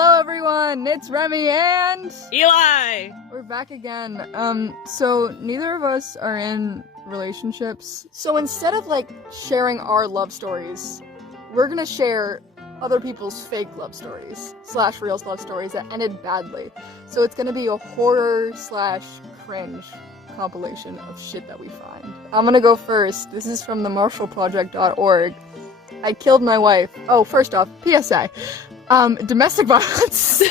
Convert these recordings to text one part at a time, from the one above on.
Hello everyone, it's Remy and Eli! We're back again. So neither of us are in relationships. So instead of sharing our love stories, we're gonna share other people's fake love stories / real love stories that ended badly. So it's gonna be a horror / cringe compilation of shit that we find. I'm gonna go first. This is from themarshallproject.org. I killed my wife. Oh, first off, PSA. Domestic violence.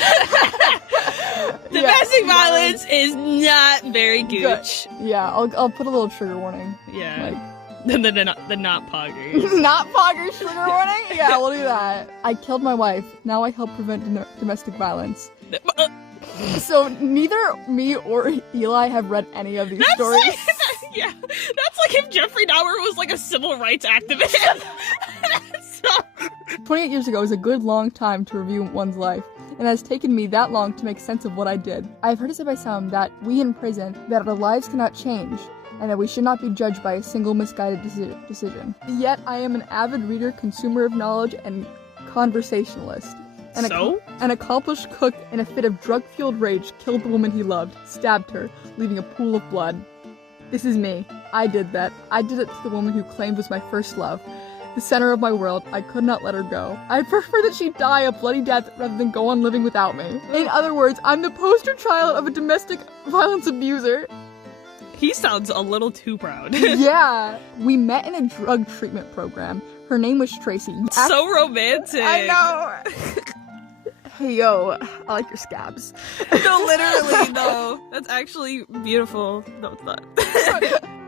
Domestic violence is not very gooch. Yeah, I'll put a little trigger warning. Yeah. The not poggers. Not poggers trigger warning? Yeah, we'll do that. I killed my wife. Now I help prevent domestic violence. So neither me or Eli have read any of these stories. Yeah, that's like if Jeffrey Dahmer was like a civil rights activist. 28 years ago is a good long time to review one's life, and it has taken me that long to make sense of what I did. I've heard it said by some that we in prison, that our lives cannot change, and that we should not be judged by a single misguided decision. Yet I am an avid reader, consumer of knowledge, and conversationalist. An accomplished cook in a fit of drug-fueled rage killed the woman he loved, stabbed her, leaving a pool of blood. This is me. I did that. I did it to the woman who claimed was my first love. The center of my world. I could not let her go. I prefer that she die a bloody death rather than go on living without me. In other words, I'm the poster child of a domestic violence abuser. He sounds a little too proud. Yeah. We met in a drug treatment program. Her name was Tracy. So romantic. I know. Hey, yo, I like your scabs. No, literally, no. That's actually beautiful. No, it's not.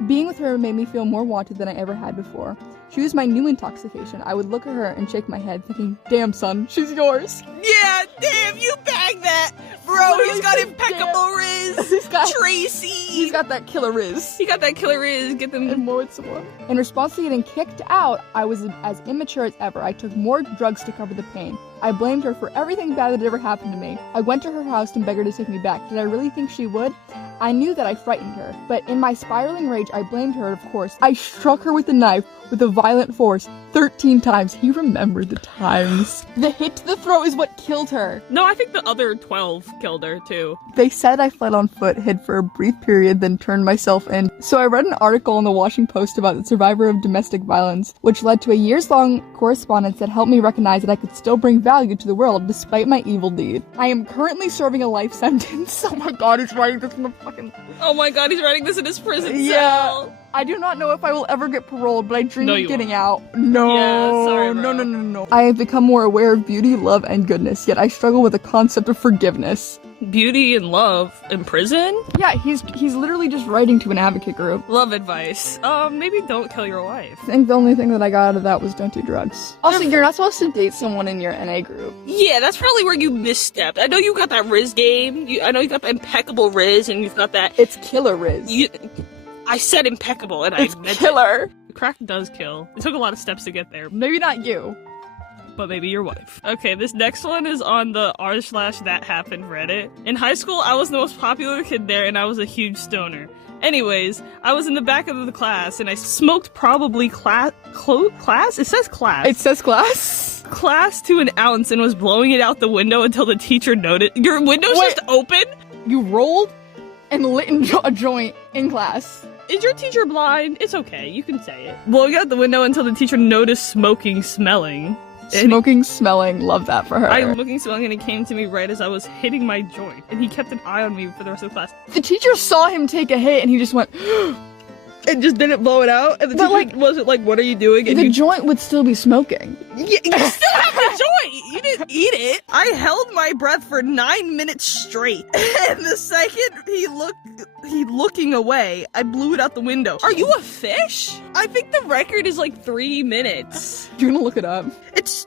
Being with her made me feel more wanted than I ever had before. She was my new intoxication. I would look at her and shake my head, thinking, damn, son, she's yours. Yeah, damn, you bagged that. Bro, he's got impeccable riz. Tracy. He's got that killer riz. He got that killer riz. Get them. And more with some more. In response to getting kicked out, I was as immature as ever. I took more drugs to cover the pain. I blamed her for everything bad that ever happened to me. I went to her house and begged her to take me back. Did I really think she would? I knew that I frightened her, but in my spiraling rage, I blamed her, of course. I struck her with a knife with a violent force 13 times. He remembered the times. The hit to the throat is what killed her. No, I think the other 12 killed her, too. They said I fled on foot, hid for a brief period, then turned myself in. So I read an article in the Washington Post about the survivor of domestic violence, which led to a years-long correspondence that helped me recognize that I could still bring value to the world despite my evil deed. I am currently serving a life sentence. Oh my god, he's writing this in the fucking... Oh my god, he's writing this in his prison cell. Yeah. I do not know if I will ever get paroled, but I dream of getting out. No. Yeah, sorry, bro. No. I have become more aware of beauty, love, and goodness, yet I struggle with the concept of forgiveness. Beauty and love in prison? Yeah, he's literally just writing to an advocate group. Love advice. Maybe don't kill your wife. I think the only thing that I got out of that was don't do drugs. Also, you're not supposed to date someone in your NA group. Yeah, that's probably where you misstepped. I know you got that Riz game. I know you got the impeccable Riz, and you've got that... It's killer Riz. I said impeccable, and it's I meant killer. It. Crack does kill. It took a lot of steps to get there. Maybe not you. But maybe your wife. Okay, this next one is on the r/thathappened Reddit. In high school, I was the most popular kid there, and I was a huge stoner. Anyways, I was in the back of the class, and I smoked probably class? It says class. It says class? Class to an ounce, and was blowing it out the window until the teacher noticed. Your window's just open? You rolled and lit a joint in class. Is your teacher blind? It's okay, you can say it. Blowing out the window until the teacher noticed smelling. Smelling, love that for her. Smelling, and it came to me right as I was hitting my joint, and he kept an eye on me for the rest of the class. The teacher saw him take a hit, and he just went, and just didn't blow it out, and the teacher wasn't like, what are you doing? And the joint would still be smoking. Yeah, you still have the joint! You didn't eat it! I held my breath for 9 minutes straight, and the second he looking away, I blew it out the window. Are you a fish? I think the record is like 3 minutes. You're gonna look it up. It's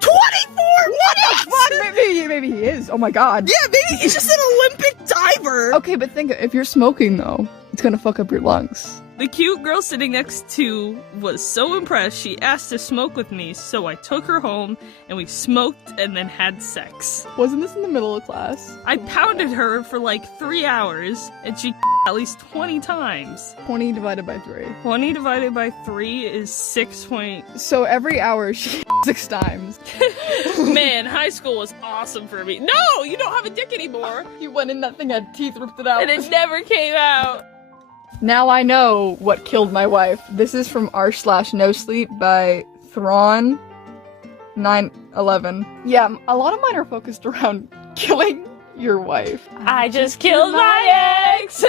24 minutes! Maybe he is. Oh my god. Yeah, maybe he's just an Olympic diver. Okay, but think, if you're smoking though, it's gonna fuck up your lungs. The cute girl sitting next to was so impressed she asked to smoke with me, so I took her home and we smoked and then had sex. Wasn't this in the middle of class? I pounded her for like 3 hours and she at least 20 times. 20 divided by 3. 20 divided by 3 is 6 point... So every hour she 6 times. Man, high school was awesome for me. No, you don't have a dick anymore. You went in, that thing had teeth, ripped it out. And it never came out. Now I know what killed my wife. This is from r/no sleep by Thrawn 911. Yeah, a lot of mine are focused around killing your wife. I just killed my ex.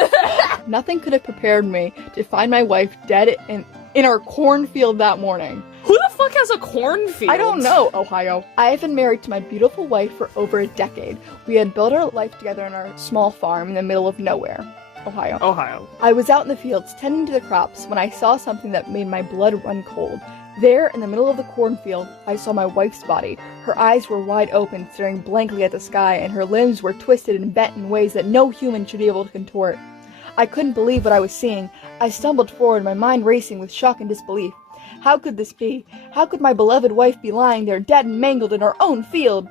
Nothing could have prepared me to find my wife dead in our cornfield that morning. Who the fuck has a cornfield? I don't know, Ohio. I have been married to my beautiful wife for over a decade. We had built our life together on our small farm in the middle of nowhere, Ohio. I was out in the fields tending to the crops when I saw something that made my blood run cold. There, in the middle of the cornfield, I saw my wife's body. Her eyes were wide open, staring blankly at the sky, and her limbs were twisted and bent in ways that no human should be able to contort. I couldn't believe what I was seeing. I stumbled forward, my mind racing with shock and disbelief. How could this be? How could my beloved wife be lying there dead and mangled in our own field?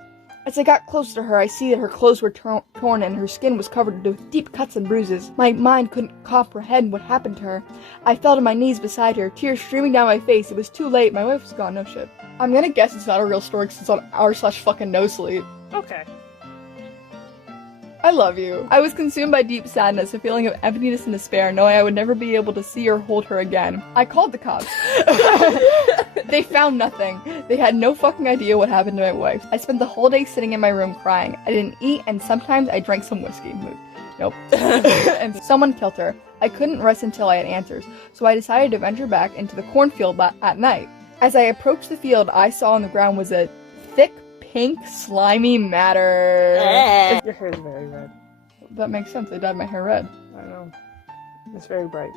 As I got close to her, I see that her clothes were torn and her skin was covered with deep cuts and bruises. My mind couldn't comprehend what happened to her. I fell to my knees beside her, tears streaming down my face. It was too late. My wife was gone. No shit. I'm gonna guess it's not a real story because it's on r/no sleep. Okay. I love you. I was consumed by deep sadness, a feeling of emptiness and despair, knowing I would never be able to see or hold her again. I called the cops. They found nothing. They had no fucking idea what happened to my wife. I spent the whole day sitting in my room crying. I didn't eat, and sometimes I drank some whiskey. Nope. And someone killed her. I couldn't rest until I had answers, so I decided to venture back into the cornfield at night. As I approached the field, I saw on the ground was a thick, pink, slimy matter. Your hair is very red. That makes sense. I dyed my hair red. I know. It's very bright.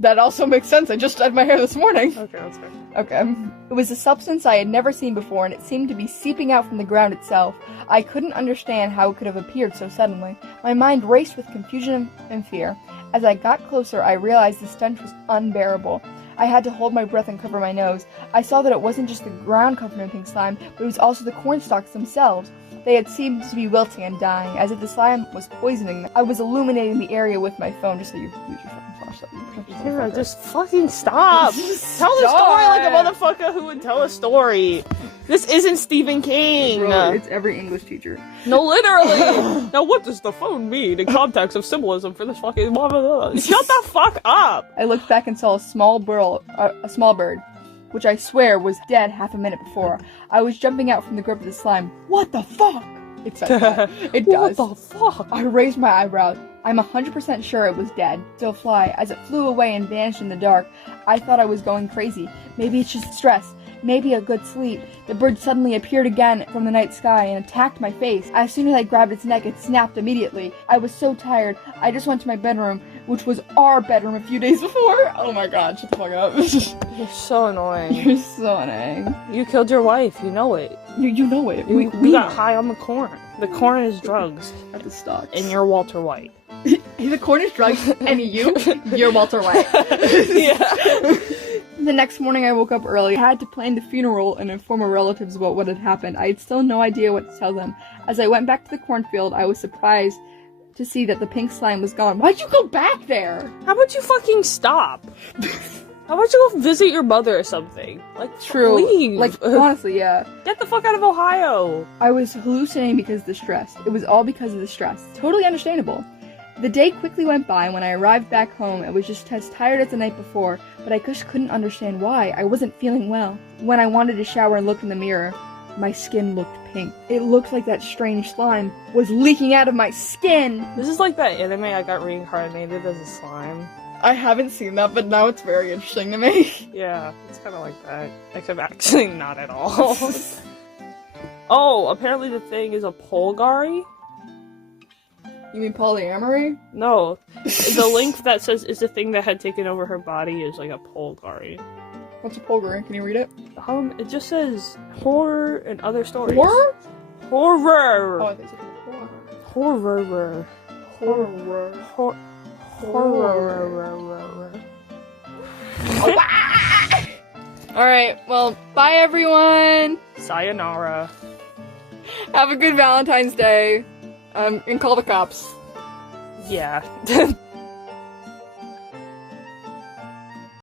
That also makes sense. I just dyed my hair this morning. Okay, that's fair. Okay. It was a substance I had never seen before, and it seemed to be seeping out from the ground itself. I couldn't understand how it could have appeared so suddenly. My mind raced with confusion and fear. As I got closer, I realized the stench was unbearable. I had to hold my breath and cover my nose. I saw that it wasn't just the ground covered in pink slime, but it was also the corn stalks themselves. They had seemed to be wilting and dying, as if the slime was poisoning them. I was illuminating the area with my phone, just so you use your fucking flashlight. Sarah, just fucking stop. Tell the story like a motherfucker who would tell a story. This isn't Stephen King. Bro, it's every English teacher. No, literally. Now, what does the phone mean in context of symbolism for this fucking blah blah blah? Shut the fuck up. I looked back and saw a small bird, which I swear was dead half a minute before. I was jumping out from the grip of the slime. What the fuck? It said that. It does. What the fuck? I raised my eyebrows. I'm 100% sure it was dead. Still fly. As it flew away and vanished in the dark, I thought I was going crazy. Maybe it's just stress. Maybe a good sleep. The bird suddenly appeared again from the night sky and attacked my face. As soon as I grabbed its neck, it snapped immediately. I was so tired, I just went to my bedroom, which was our bedroom a few days before. Oh my god, shut the fuck up. You're so annoying. You're so annoying. You killed your wife, you know it. You know it. We got high on the corn. The corn is drugs. At the stalks. And you're Walter White. The corn is drugs, and you're Walter White. Yeah. The next morning I woke up early. I had to plan the funeral and inform my relatives about what had happened. I had still no idea what to tell them. As I went back to the cornfield, I was surprised to see that the pink slime was gone. Why'd you go back there? How about you fucking stop? How about you go visit your mother or something? Like, true. Leave. Like, honestly, yeah. Get the fuck out of Ohio. I was hallucinating because of the stress. It was all because of the stress. Totally understandable. The day quickly went by, and when I arrived back home, I was just as tired as the night before, but I just couldn't understand why. I wasn't feeling well. When I wanted to shower and look in the mirror, my skin looked pink. It looked like that strange slime was leaking out of my skin. This is like that anime I got reincarnated as a slime. I haven't seen that, but now it's very interesting to me. Yeah, it's kind of like that. Except actually not at all. Oh, apparently the thing is a Polgari? You mean polyamory? No. The link that says is the thing that had taken over her body is like a Polgari. What's a Polgari? Can you read it? It just says horror and other stories. Horror? Horror! Oh, I think it's horror. Horror. Horror. Alright, well, bye everyone! Sayonara. Have a good Valentine's Day. And call the cops. Yeah.